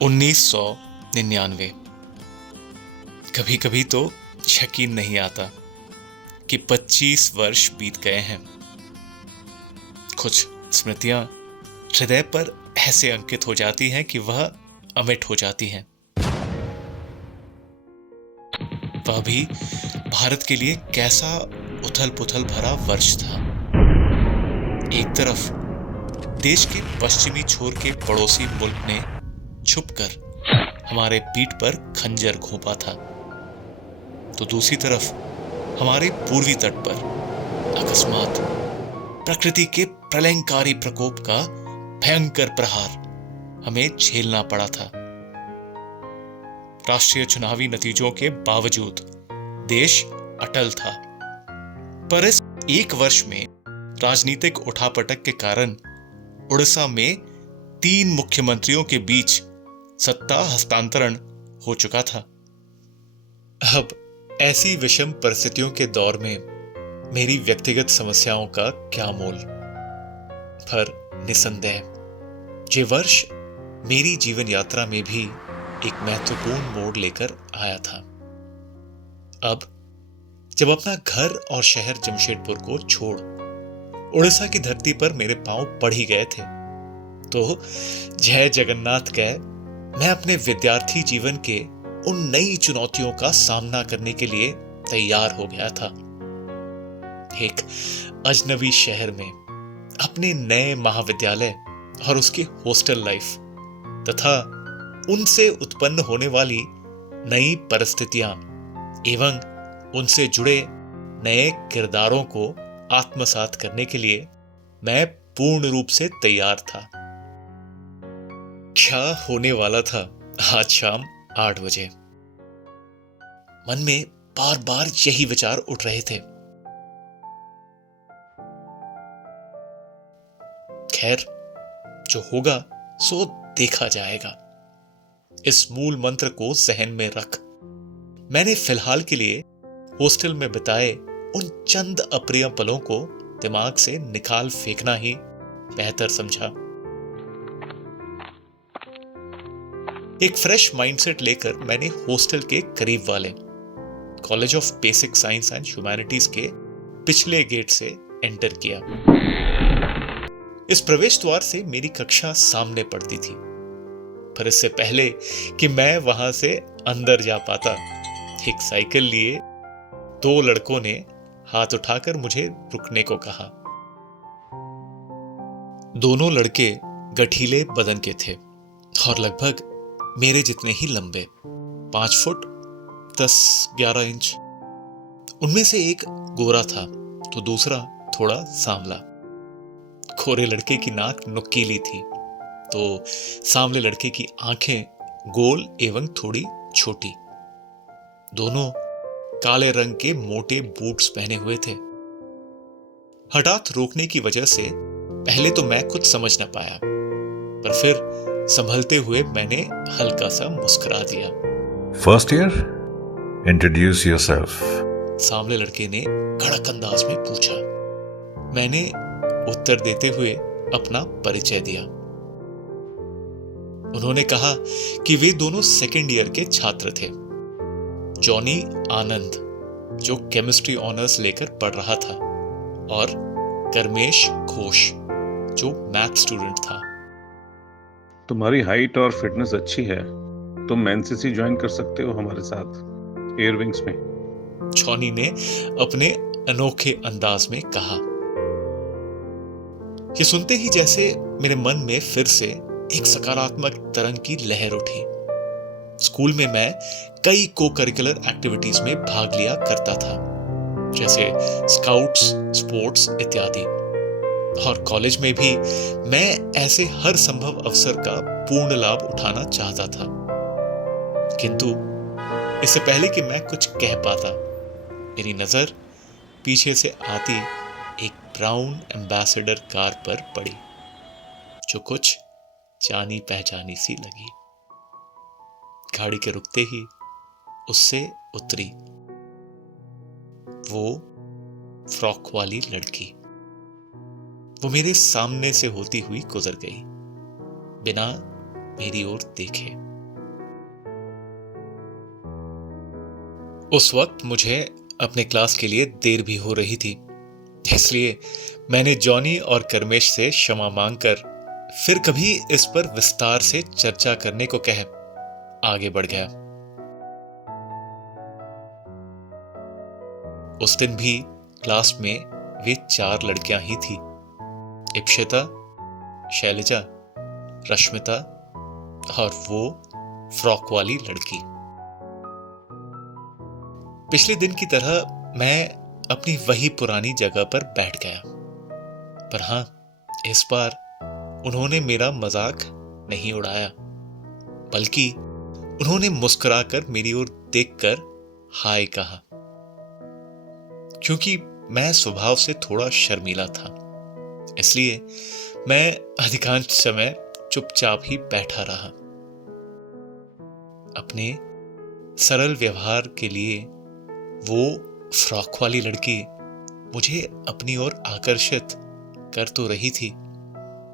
1999। कभी कभी तो यकीन नहीं आता कि 25 वर्ष बीत गए हैं। कुछ स्मृतियां हृदय पर ऐसे अंकित हो जाती हैं कि वह अमिट हो जाती हैं। वह भी भारत के लिए कैसा उथल पुथल भरा वर्ष था। एक तरफ देश के पश्चिमी छोर के पड़ोसी मुल्क ने छुपकर हमारे पीठ पर खंजर घोंपा था, तो दूसरी तरफ हमारे पूर्वी तट पर अकस्मात प्रकृति के प्रलयंकारी प्रकोप का भयंकर प्रहार हमें झेलना पड़ा था। राष्ट्रीय चुनावी नतीजों के बावजूद देश अटल था, पर इस एक वर्ष में राजनीतिक उठापटक के कारण उड़ीसा में 3 मुख्यमंत्रियों के बीच सत्ता हस्तांतरण हो चुका था। अब ऐसी विषम परिस्थितियों के दौर में मेरी व्यक्तिगत समस्याओं का क्या मोल, पर निसंदेह ये वर्ष मेरी जीवन यात्रा में भी एक महत्वपूर्ण मोड़ लेकर आया था। अब जब अपना घर और शहर जमशेदपुर को छोड़ उड़ीसा की धरती पर मेरे पांव पड़ ही गए थे, तो जय जगन्नाथ कह मैं अपने विद्यार्थी जीवन के उन नई चुनौतियों का सामना करने के लिए तैयार हो गया था। एक अजनबी शहर में अपने नए महाविद्यालय और उसकी हॉस्टल लाइफ तथा उनसे उत्पन्न होने वाली नई परिस्थितियां एवं उनसे जुड़े नए किरदारों को आत्मसात करने के लिए मैं पूर्ण रूप से तैयार था। क्या होने वाला था आज शाम 8 बजे? मन में बार बार यही विचार उठ रहे थे। खैर, जो होगा सो देखा जाएगा। इस मूल मंत्र को जहन में रख मैंने फिलहाल के लिए हॉस्टल में बिताए उन चंद अप्रिय पलों को दिमाग से निकाल फेंकना ही बेहतर समझा। एक फ्रेश माइंडसेट लेकर मैंने हॉस्टल के करीब वाले college of basic science and humanities के पिछले गेट से एंटर किया। इस प्रवेश द्वार से मेरी कक्षा सामने पड़ती थी, पर इससे पहले कि मैं वहां से अंदर जा पाता, एक साइकिल लिए 2 लड़कों ने हाथ उठाकर मुझे रुकने को कहा। दोनों लड़के गठीले बदन के थे और लगभग मेरे जितने ही लंबे, 5 फुट 10-11 इंच। उनमें से एक गोरा था तो दूसरा थोड़ा सांवला। गोरे लड़के की नाक नुकीली थी तो सांवले लड़के की आंखें गोल एवं थोड़ी छोटी। दोनों काले रंग के मोटे बूट्स पहने हुए थे। हठात रोकने की वजह से पहले तो मैं कुछ समझ न पाया, पर फिर संभलते हुए मैंने हल्का सा मुस्कुरा दिया। First year, introduce yourself. सांवले लड़के ने कड़क अंदाज में पूछा। मैंने उत्तर देते हुए अपना परिचय दिया। उन्होंने कहा कि वे दोनों सेकेंड ईयर के छात्र थे। जॉनी आनंद, जो केमिस्ट्री ऑनर्स लेकर पढ़ रहा था, और कर्मेश घोष, जो मैथ स्टूडेंट था। तुम्हारी हाइट और फिटनेस अच्छी है, तुम एनसीसी ज्वाइन कर सकते हो हमारे साथ एयरविंग्स में। जॉनी ने अपने अनोखे अंदाज में कहा। ये सुनते ही जैसे मेरे मन में फिर से एक सकारात्मक तरंग की लहर उठी। स्कूल में मैं कई को करिकुलर एक्टिविटीज में भाग लिया करता था, जैसे स्काउट्स, स्पोर्ट्स इत्यादि, और कॉलेज में भी मैं ऐसे हर संभव अवसर का पूर्ण लाभ उठाना चाहता था। किंतु इससे पहले कि मैं कुछ कह पाता, मेरी नजर पीछे से आती एक ब्राउन एम्बेसडर कार पर पड़ी, जो कुछ जानी पहचानी सी लगी। गाड़ी के रुकते ही उससे उतरी वो फ्रॉक वाली लड़की। वो मेरे सामने से होती हुई गुजर गई, बिना मेरी ओर देखे। उस वक्त मुझे अपने क्लास के लिए देर भी हो रही थी, इसलिए मैंने जॉनी और कर्मेश से क्षमा मांगकर फिर कभी इस पर विस्तार से चर्चा करने को कह आगे बढ़ गया। उस दिन भी क्लास में वे 4 लड़कियां ही थी, इप्शिता, शैलजा, रश्मिता और वो फ्रॉक वाली लड़की। पिछले दिन की तरह मैं अपनी वही पुरानी जगह पर बैठ गया, पर हां, इस बार उन्होंने मेरा मजाक नहीं उड़ाया, बल्कि उन्होंने मुस्कुराकर मेरी ओर देखकर हाय कहा। क्योंकि मैं स्वभाव से थोड़ा शर्मीला था, इसलिए मैं अधिकांश समय चुपचाप ही बैठा रहा। अपने सरल व्यवहार के लिए वो फ्रॉक वाली लड़की मुझे अपनी ओर आकर्षित कर तो रही थी,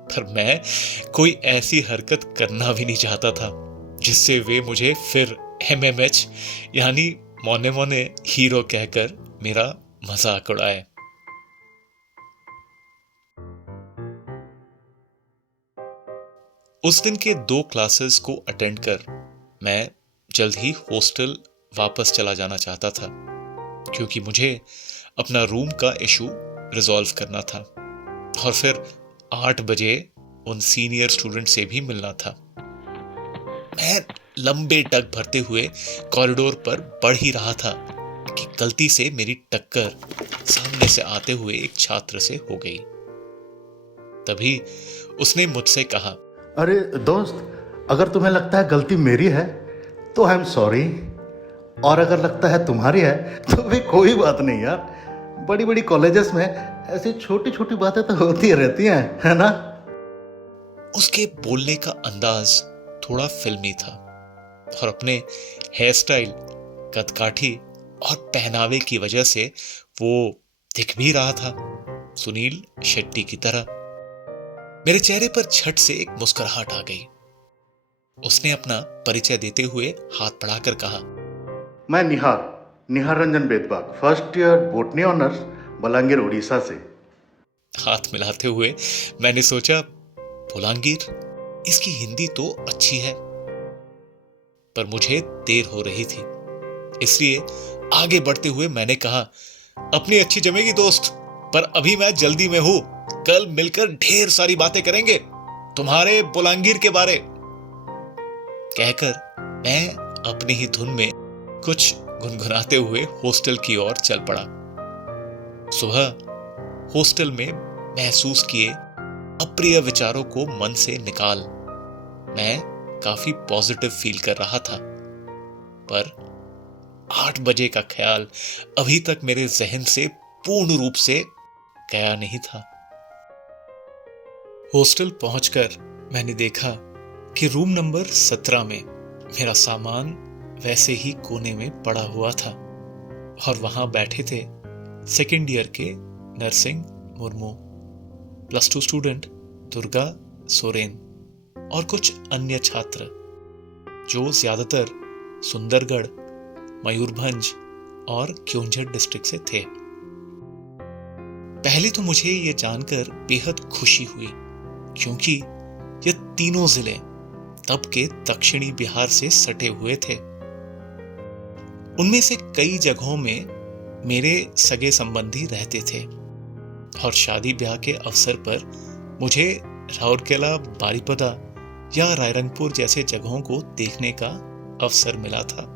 पर मैं कोई ऐसी हरकत करना भी नहीं चाहता था जिससे वे मुझे फिर MMH यानी मौने मौने हीरो कहकर मेरा मजाक उड़ाए। उस दिन के 2 क्लासेस को अटेंड कर मैं जल्द ही हॉस्टल वापस चला जाना चाहता था, क्योंकि मुझे अपना रूम का इशू रिजॉल्व करना था और फिर 8 बजे उन सीनियर स्टूडेंट से भी मिलना था। मैं लंबे टक भरते हुए कॉरिडोर पर बढ़ ही रहा था कि गलती से मेरी टक्कर सामने से आते हुए एक छात्र से हो गई। तभी उसने मुझसे कहा, अरे दोस्त, अगर तुम्हें लगता है गलती मेरी है तो आई एम सॉरी, और अगर लगता है तुम्हारी है तो भी कोई बात नहीं यार। बड़ी बड़ी कॉलेजेस में ऐसी छोटी छोटी बातें तो होती रहती हैं, है ना? उसके बोलने का अंदाज थोड़ा फिल्मी था और अपने हेयर स्टाइल, कदकाठी और पहनावे की वजह से वो दिख भी रहा था सुनील शेट्टी की तरह। मेरे चेहरे पर झट से एक मुस्कुराहट आ गई। उसने अपना परिचय देते हुए हाथ बढ़ाकर कहा, मैं Nihar Ranjan Bedbag, first year botany honours, Balangir Orissa से। हाथ मिलाते हुए मैंने सोचा, बोलांगीर, इसकी हिंदी तो अच्छी है, पर मुझे देर हो रही थी, इसलिए आगे बढ़ते हुए मैंने कहा, अपनी अच्छी जमेगी दोस्त, पर अभी मैं जल्दी में हूं। कल मिलकर ढेर सारी बातें करेंगे तुम्हारे बोलांगीर के बारे। कहकर मैं अपनी ही धुन में कुछ गुनगुनाते हुए हॉस्टल की ओर चल पड़ा। सुबह हॉस्टल में महसूस किए अप्रिय विचारों को मन से निकाल मैं काफी पॉजिटिव फील कर रहा था, पर 8 बजे का ख्याल अभी तक मेरे जहन से पूर्ण रूप से गया नहीं था। हॉस्टल पहुंचकर मैंने देखा कि रूम नंबर 17 में मेरा सामान वैसे ही कोने में पड़ा हुआ था और वहां बैठे थे सेकेंड ईयर के नरसिंह मुर्मू, +2 स्टूडेंट दुर्गा सोरेन और कुछ अन्य छात्र जो ज्यादातर सुंदरगढ़, मयूरभंज और क्योंझर डिस्ट्रिक्ट से थे। पहले तो मुझे यह जानकर बेहद खुशी हुई, क्योंकि ये तीनों जिले तब के दक्षिणी बिहार से सटे हुए थे। उनमें से कई जगहों में मेरे सगे संबंधी रहते थे और शादी ब्याह के अवसर पर मुझे राउरकेला, बारिपदा या रायरंगपुर जैसे जगहों को देखने का अवसर मिला था।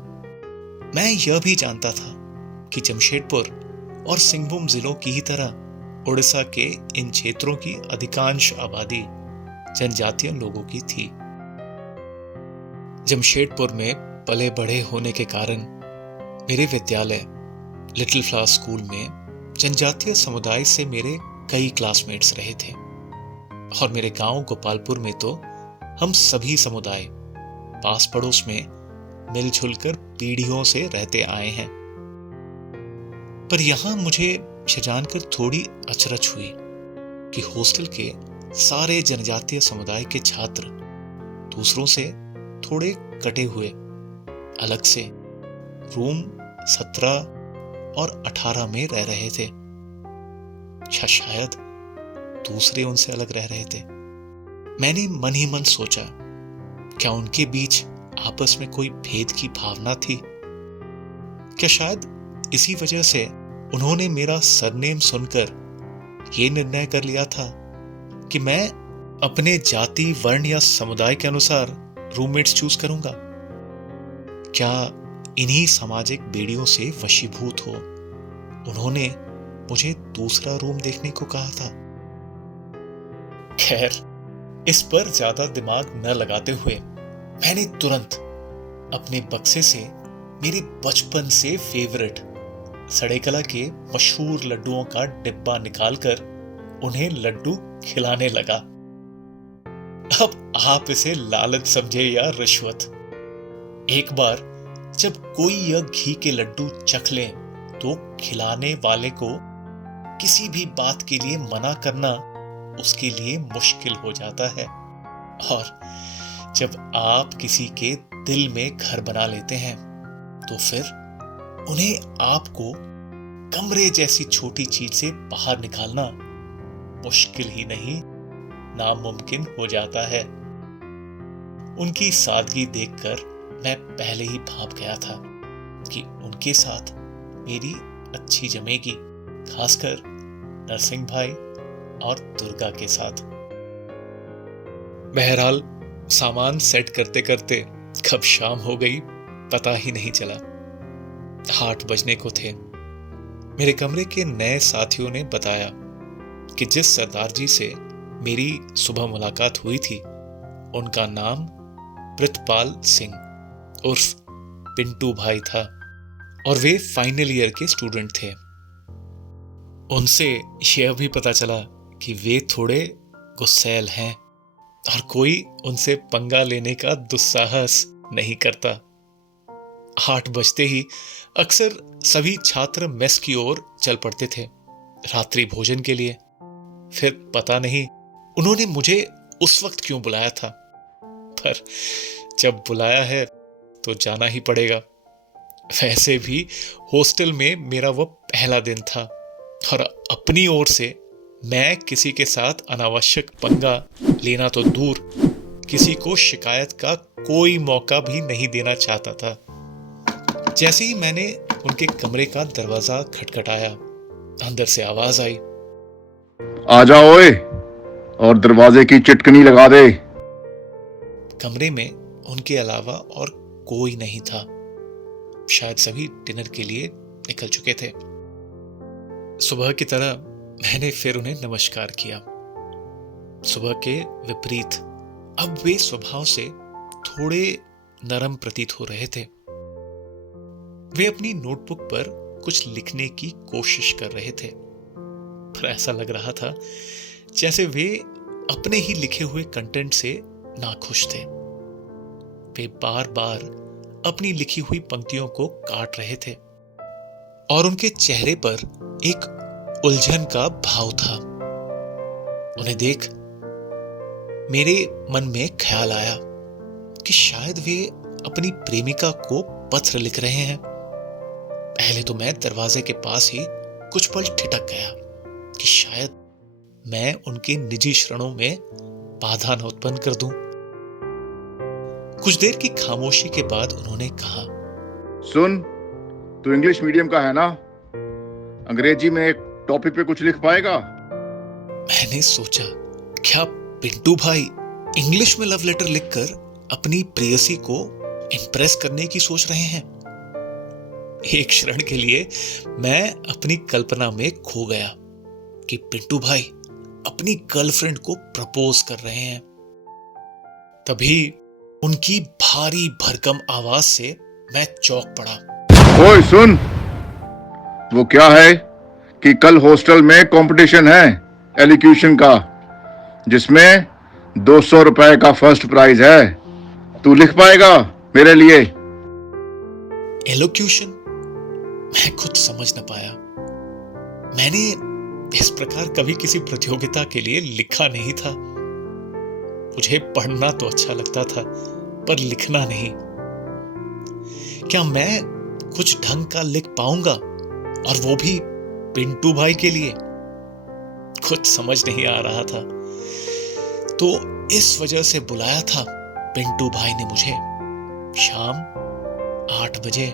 मैं यह भी जानता था कि जमशेदपुर और सिंहभूम जिलों की ही तरह उड़ीसा के इन क्षेत्रों की अधिकांश आबादी जनजातीय लोगों की थी। जमशेदपुर में पले बड़े होने के कारण मेरे विद्यालय लिटिल फ्लावर स्कूल में जनजातीय समुदाय से मेरे कई क्लासमेट्स रहे थे और मेरे गांव गोपालपुर में तो हम सभी समुदाय पास पड़ोस में मिलजुल कर पीढ़ियों से रहते आए हैं। पर यहां मुझे यह जानकर थोड़ी अचरज हुई कि हॉस्टल के सारे जनजातीय समुदाय के छात्र दूसरों से थोड़े कटे हुए अलग से रूम 17 और 18 में रह रहे थे, या शायद दूसरे उनसे अलग रह रहे थे। मैंने मन ही मन सोचा, क्या उनके बीच आपस में कोई भेद की भावना थी? क्या शायद इसी वजह से उन्होंने मेरा सरनेम सुनकर यह निर्णय कर लिया था कि मैं अपने जाति, वर्ण या समुदाय के अनुसार रूममेट्स चूज करूंगा? क्या इन्हीं सामाजिक बेड़ियों से वशीभूत हो उन्होंने मुझे दूसरा रूम देखने को कहा था? खैर, इस पर ज्यादा दिमाग न लगाते हुए मैंने तुरंत अपने बक्से से मेरे बचपन से फेवरेट सड़ेकला के मशहूर लड्डुओं का डिब्बा निकालकर उन्हें लड्डू खिलाने लगा। अब आप इसे लालच समझे या रिश्वत, एक बार जब कोई यह घी के लड्डू चख ले तो खिलाने वाले को किसी भी बात के लिए मना करना उसके लिए मुश्किल हो जाता है। और जब आप किसी के दिल में घर बना लेते हैं तो फिर उन्हें आपको कमरे जैसी छोटी चीज से बाहर निकालना मुश्किल ही नहीं, नामुमकिन हो जाता है। उनकी सादगी देखकर मैं पहले ही भाप गया था कि उनके साथ मेरी अच्छी जमेगी, खासकर नरसिंह भाई और दुर्गा के साथ। बहरहाल सामान सेट करते करते कब शाम हो गई पता ही नहीं चला। 8 बजने को थे। मेरे कमरे के नए साथियों ने बताया कि जिस सरदार जी से मेरी सुबह मुलाकात हुई थी उनका नाम प्रितपाल सिंह उर्फ पिंटू भाई था और वे फाइनल ईयर के स्टूडेंट थे। उनसे यह भी पता चला कि वे थोड़े गुस्सैल हैं और कोई उनसे पंगा लेने का दुस्साहस नहीं करता। 8 बजते ही अक्सर सभी छात्र मेस की ओर चल पड़ते थे रात्रि भोजन के लिए। फिर पता नहीं उन्होंने मुझे उस वक्त क्यों बुलाया था, पर जब बुलाया है तो जाना ही पड़ेगा। वैसे भी हॉस्टल में मेरा वो पहला दिन था और अपनी ओर से मैं किसी के साथ अनावश्यक पंगा लेना तो दूर, किसी को शिकायत का कोई मौका भी नहीं देना चाहता था। जैसे ही मैंने उनके कमरे का दरवाजा खटखटाया, अंदर से आवाज आई, आ जा ओए और दरवाजे की चिटकनी लगा दे। कमरे में उनके अलावा और कोई नहीं था। शायद सभी डिनर के लिए निकल चुके थे। सुबह की तरह मैंने फिर उन्हें नमस्कार किया। सुबह के विपरीत अब वे स्वभाव से थोड़े नरम प्रतीत हो रहे थे। वे अपनी नोटबुक पर कुछ लिखने की कोशिश कर रहे थे, पर ऐसा लग रहा था जैसे वे अपने ही लिखे हुए कंटेंट से नाखुश थे। वे बार बार अपनी लिखी हुई पंक्तियों को काट रहे थे और उनके चेहरे पर एक उलझन का भाव था। उन्हें देख मेरे मन में ख्याल आया कि शायद वे अपनी प्रेमिका को पत्र लिख रहे हैं। पहले तो मैं दरवाजे के पास ही कुछ पल ठिठक गया कि शायद मैं उनके निजी क्षणों में बाधा न उत्पन्न कर दूं। कुछ देर की खामोशी के बाद उन्होंने कहा, सुन, तू इंग्लिश मीडियम का है ना? अंग्रेजी में एक टॉपिक पे कुछ लिख पाएगा? मैंने सोचा, क्या पिंटू भाई इंग्लिश में लव लेटर लिखकर अपनी प्रेयसी को इंप्रेस करने की सोच रहे हैं? एक क्षण के लिए मैं अपनी कल्पना में खो गया कि पिंटू भाई अपनी गर्लफ्रेंड को प्रपोज कर रहे हैं। तभी उनकी भारी भरकम आवाज से मैं चौंक पड़ा। ओए सुन, वो क्या है कि कल हॉस्टल में कंपटीशन है एलोक्यूशन का, जिसमें 200 रुपए का फर्स्ट प्राइज है। तू लिख पाएगा मेरे लिए? एलोक्यूशन? मैं कुछ समझ न पाया। मैंने इस प्रकार कभी किसी प्रतियोगिता के लिए लिखा नहीं था। मुझे पढ़ना तो अच्छा लगता था, पर लिखना नहीं। क्या मैं कुछ ढंग का लिख पाऊंगा, और वो भी पिंटू भाई के लिए। कुछ समझ नहीं आ रहा था, तो इस वजह से बुलाया था पिंटू भाई ने मुझे शाम 8 बजे।